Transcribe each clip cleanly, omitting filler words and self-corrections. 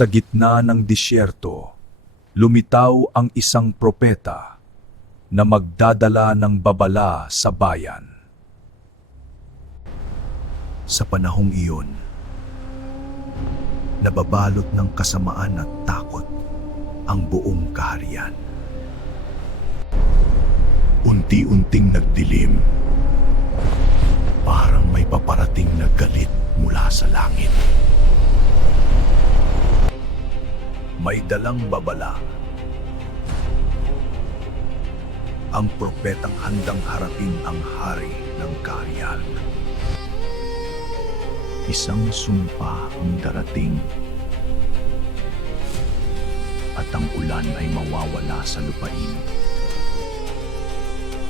Sa gitna ng disyerto, lumitaw ang isang propeta na magdadala ng babala sa bayan. Sa panahong iyon, nababalot ng kasamaan at takot ang buong kaharian. Unti-unting nagdilim, parang may paparating na galit mula sa langit. May dalang babala. Ang propetang handang harapin ang hari ng kaharian. Isang sumpa ang darating at ang ulan ay mawawala sa lupain.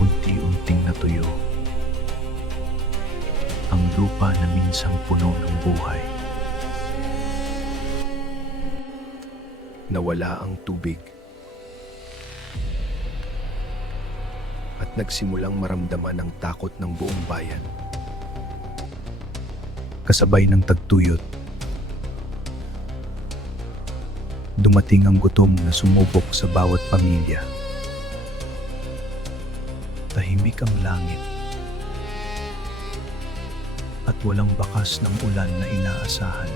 Unti-unting natuyo ang lupa na minsang puno ng buhay. Nawala ang tubig at nagsimulang maramdaman ang takot ng buong bayan. Kasabay ng tagtuyot, dumating ang gutom na sumubok sa bawat pamilya. Tahimik ang langit at walang bakas ng ulan na inaasahan.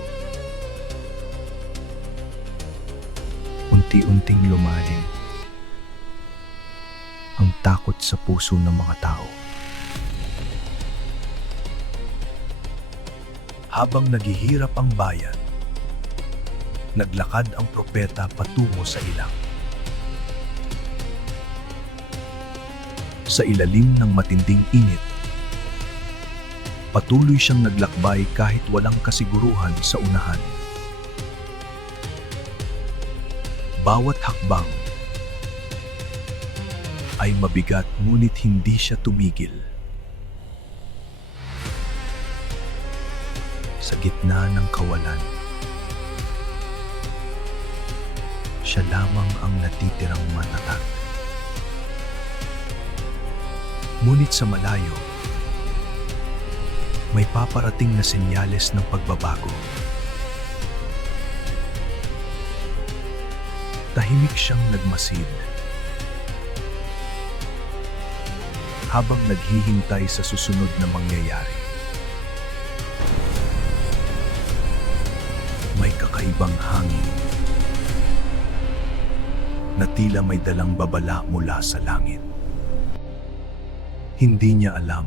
Unti-unting lumalim ang takot sa puso ng mga tao. Habang naghihirap ang bayan, naglakad ang propeta patungo sa ilang. Sa ilalim ng matinding init, patuloy siyang naglakbay kahit walang kasiguruhan sa unahan. Bawat hakbang ay mabigat ngunit hindi siya tumigil. Sa gitna ng kawalan, siya lamang ang natitirang matatag. Ngunit sa malayo, may paparating na senyales ng pagbabago. Tahimik siyang nagmasid habang naghihintay sa susunod na mangyayari. May kakaibang hangin na tila may dalang babala mula sa langit. Hindi niya alam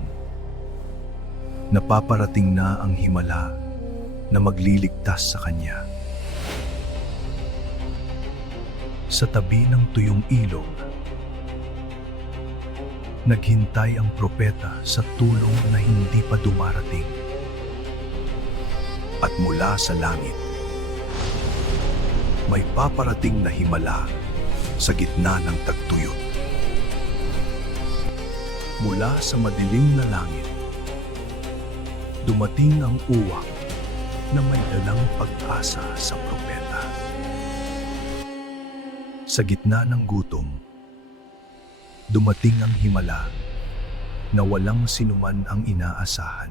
na paparating na ang himala na magliligtas sa kanya. Sa tabi ng tuyong ilog, naghintay ang propeta sa tulong na hindi pa dumarating. At mula sa langit, may paparating na himala sa gitna ng tagtuyot. Mula sa madilim na langit, dumating ang uwak na may dalang pag-asa sa propeta. Sa gitna ng gutom, dumating ang himala na walang sinuman ang inaasahan.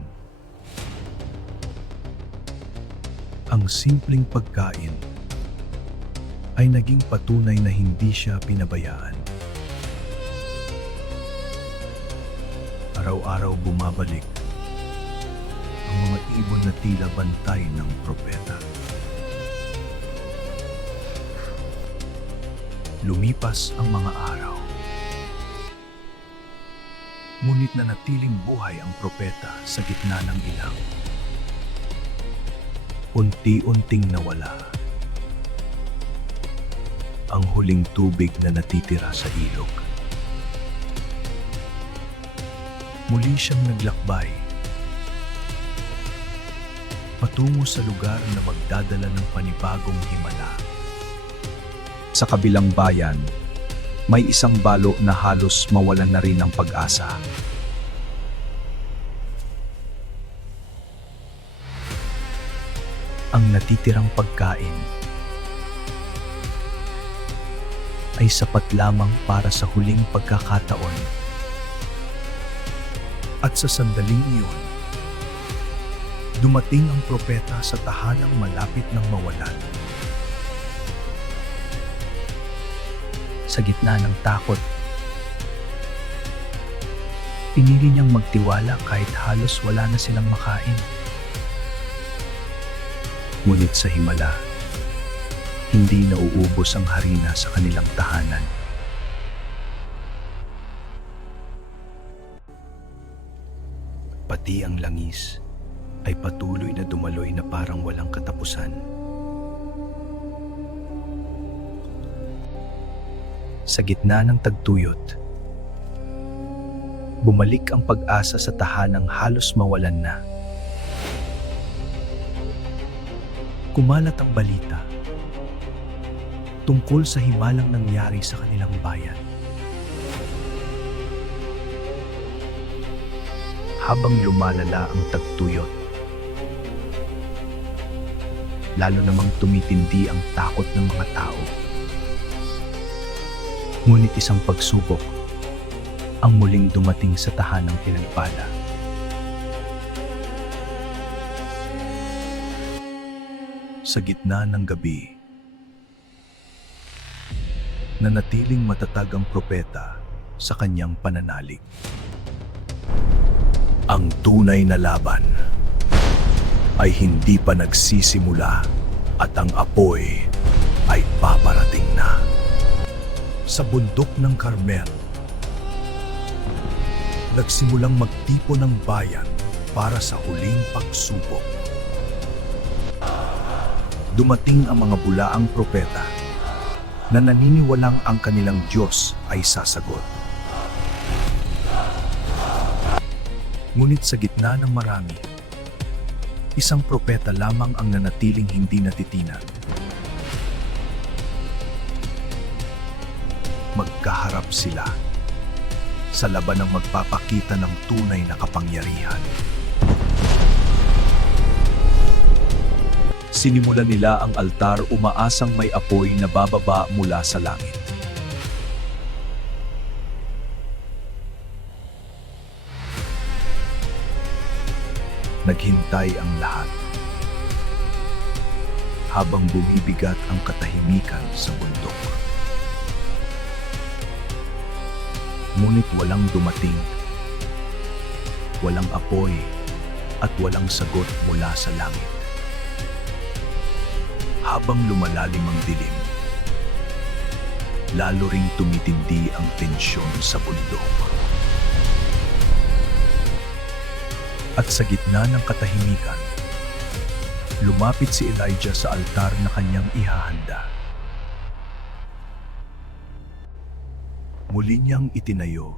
Ang simpleng pagkain ay naging patunay na hindi siya pinabayaan. Araw-araw bumabalik ang mga ibon na tila bantay ng propeta. Lumipas ang mga araw, ngunit nanatiling buhay ang propeta sa gitna ng ilang. Unti-unting nawala ang huling tubig na natitira sa ilog. Muli siyang naglakbay patungo sa lugar na magdadala ng panibagong himala. Sa kabilang bayan, may isang balo na halos mawalan na rin ng pag-asa. Ang natitirang pagkain ay sapat lamang para sa huling pagkakataon. At sa sandaling iyon, dumating ang propeta sa tahanang malapit ng mawalan. sa gitna ng takot. Pinili niyang magtiwala kahit halos wala na silang makain. Ngunit sa himala, hindi nauubos ang harina sa kanilang tahanan. Pati ang langis ay patuloy na dumaloy na parang walang katapusan. Sa gitna ng tagtuyot, bumalik ang pag-asa sa tahanang halos mawalan na. Kumalat ang balita tungkol sa himalang nangyari sa kanilang bayan. Habang lumalala ang tagtuyot, lalo namang tumitindi ang takot ng mga tao. Ngunit isang pagsubok ang muling dumating sa tahanang pinagpala. Sa gitna ng gabi, nanatiling matatag ang propeta sa kanyang pananalig. Ang tunay na laban ay hindi pa nagsisimula at ang apoy ay paparating na. Sa bundok ng Carmel, nagsimulang magtipon ng bayan para sa huling pagsubok. Dumating ang mga bulaang propeta na naniniwalang ang kanilang Diyos ay sasagot. Ngunit sa gitna ng marami, isang propeta lamang ang nanatiling hindi natitinag. Magkaharap sila sa laban ng magpapakita ng tunay na kapangyarihan. Sinimulan nila ang altar umaasang may apoy na bababa mula sa langit. Naghintay ang lahat habang bumibigat ang katahimikan sa bundok. Ngunit walang dumating, walang apoy at walang sagot mula sa langit. Habang lumalalim ang dilim, lalo ring tumitindi ang tensyon sa bundok. At sa gitna ng katahimikan, lumapit si Elijah sa altar na kanyang ihahanda. Muli niyang itinayo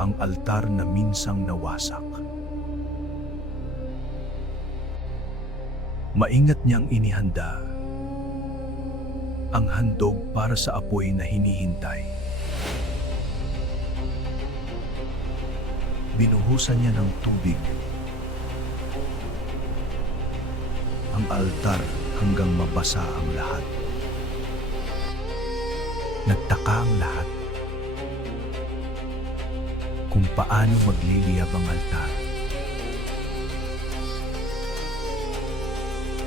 ang altar na minsang nawasak. Maingat niyang inihanda ang handog para sa apoy na hinihintay. Binuhusan niya ng tubig ang altar hanggang mabasa ang lahat. Nagtaka ang lahat kung paano magliliyab ang altar.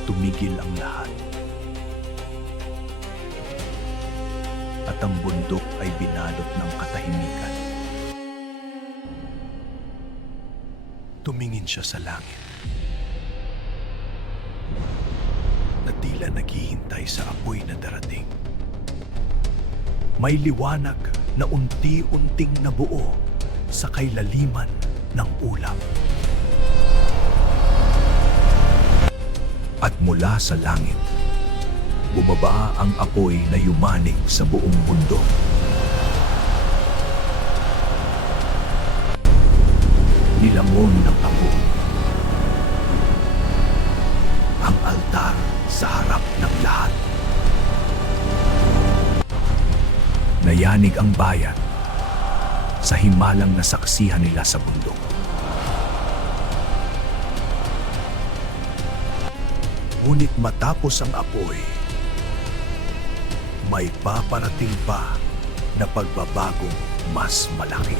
Tumigil ang lahat at ang bundok ay binalot ng katahimikan. Tumingin siya sa langit na tila naghihintay sa apoy na darating. May liwanag na unti-unting nabuo sa kailaliman ng ulap. At mula sa langit, bumaba ang apoy na yumanig sa buong bundok. Nilamon ng apoy ang altar sa harap ng lahat. Nayanig ang bayan sa himalang nasaksihan nila sa bundok. Ngunit matapos ang apoy, may paparating pa na pagbabagong mas malaki.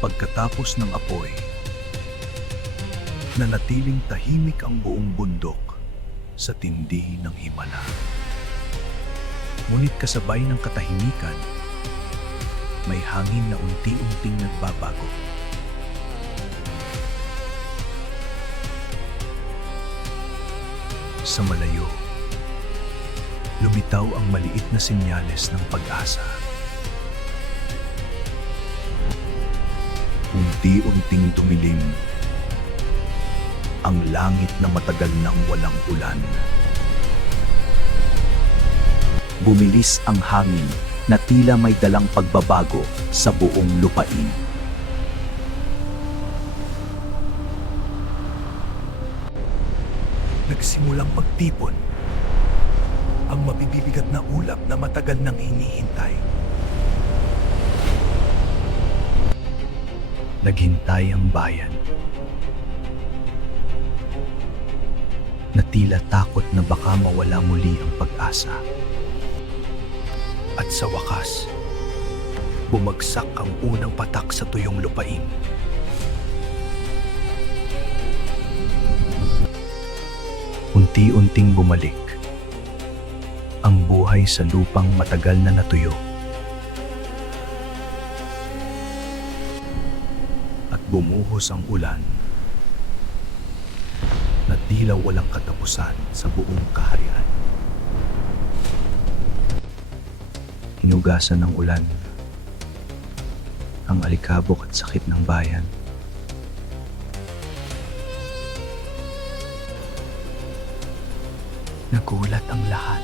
Pagkatapos ng apoy, nanatiling tahimik ang buong bundok sa tindi ng himala. Ngunit kasabay ng katahimikan, may hangin na unti-unting nagbabago. Sa malayo, lumitaw ang maliit na senyales ng pag-asa. Unti-unting dumilim ang langit na matagal nang walang ulan. Bumilis ang hangin na tila may dalang pagbabago sa buong lupain. Nagsimulang magtipon ang mabibigat na ulap na matagal nang hinihintay. Naghintay ang bayan, na tila takot na baka mawala muli ang pag-asa. At sa wakas, bumagsak ang unang patak sa tuyong lupain. Unti-unting bumalik ang buhay sa lupang matagal na natuyo. At bumuhos ang ulan na tila walang katapusan sa buong kaharian. Hinugasan ng ulan ang alikabok at sakit ng bayan. Nagulat ang lahat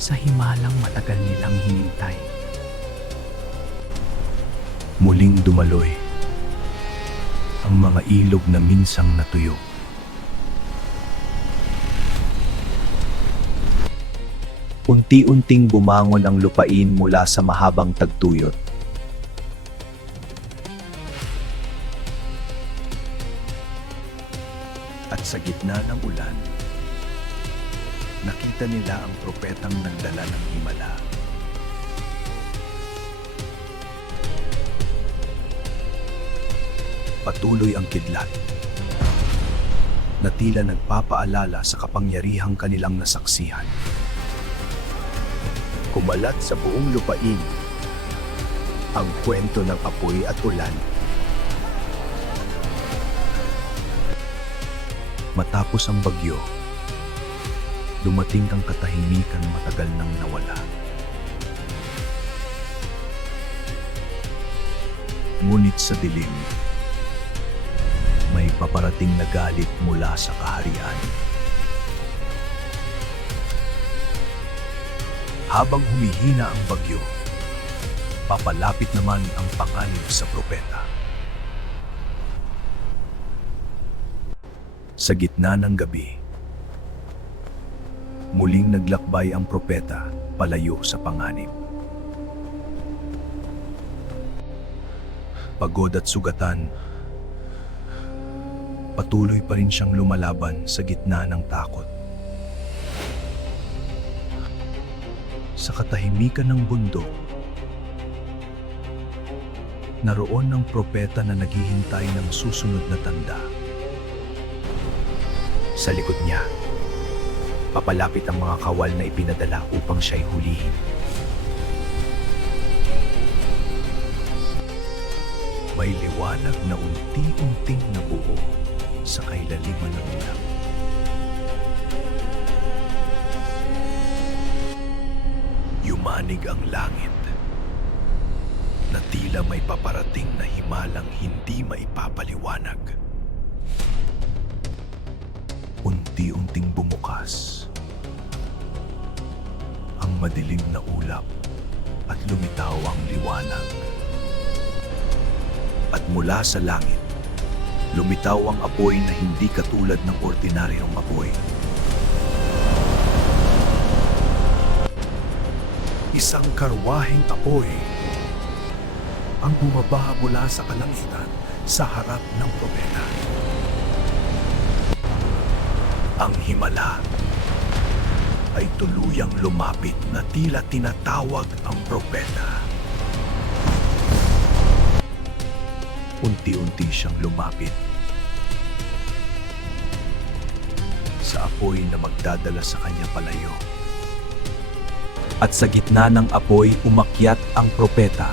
sa himalang matagal nilang hinintay. Muling dumaloy ang mga ilog na minsang natuyo. Unti-unting bumangon ang lupain mula sa mahabang tagtuyot. At sa gitna ng ulan, nakita nila ang propetang nagdala ng himala. Patuloy ang kidlat, na tila nagpapaalala sa kapangyarihang kanilang nasaksihan. Kumalat sa buong lupain ang kwento ng apoy at ulan. Matapos ang bagyo, dumating ang katahimikan matagal nang nawala. Ngunit sa dilim, may paparating na galit mula sa kaharian. Habang humihina ang bagyo, papalapit naman ang panganib sa propeta. Sa gitna ng gabi, muling naglakbay ang propeta palayo sa panganib. Pagod at sugatan, patuloy pa rin siyang lumalaban sa gitna ng takot. Sa katahimikan ng bundok, naroon ang propeta na naghihintay ng susunod na tanda. Sa likod niya, papalapit ang mga kawal na ipinadala upang siya'y hulihin. May liwanag na unti-unting nabuo sa kailaliman ng ulap. Yumanig ang langit na tila may paparating na himalang hindi maipapaliwanag. Unti-unting bumukas ang madilim na ulap at lumitaw ang liwanag. At mula sa langit, lumitaw ang apoy na hindi katulad ng ordinaryong apoy. Isang karwaheng apoy ang bumaba mula sa kalangitan sa harap ng propeta. Ang himala ay tuluyang lumapit na tila tinatawag ang propeta. Unti-unti siyang lumapit. sa apoy na magdadala sa kanya palayo. At sa gitna ng apoy umakyat ang propeta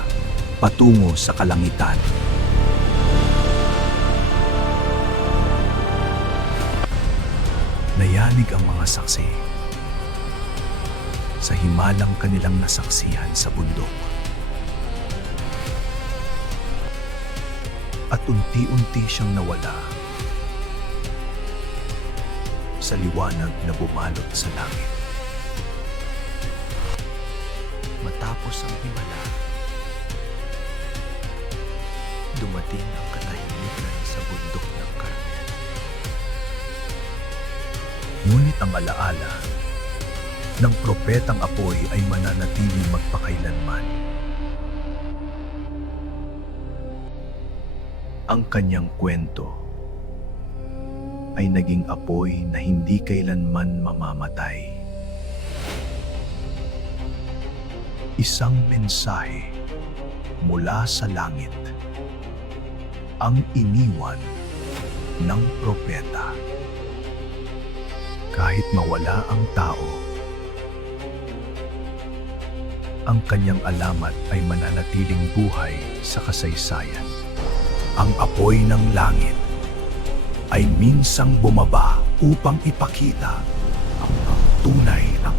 patungo sa kalangitan. Nayanig ang mga saksi sa himalang kanilang nasaksihan sa bundok. At unti-unti siyang nawala sa liwanag na bumalot sa langit. Matapos ang himala, dumating ang katahimikan sa bundok ng Carmel. Ngunit ang alaala ng propetang apoy ay mananatiling magpakailanman. Ang kanyang kwento ay naging apoy na hindi kailanman mamamatay. Isang mensahe mula sa langit ang iniwan ng propeta. Kahit mawala ang tao, ang kanyang alamat ay mananatiling buhay sa kasaysayan. Ang apoy ng langit ay minsang bumaba upang ipakita ang tunay na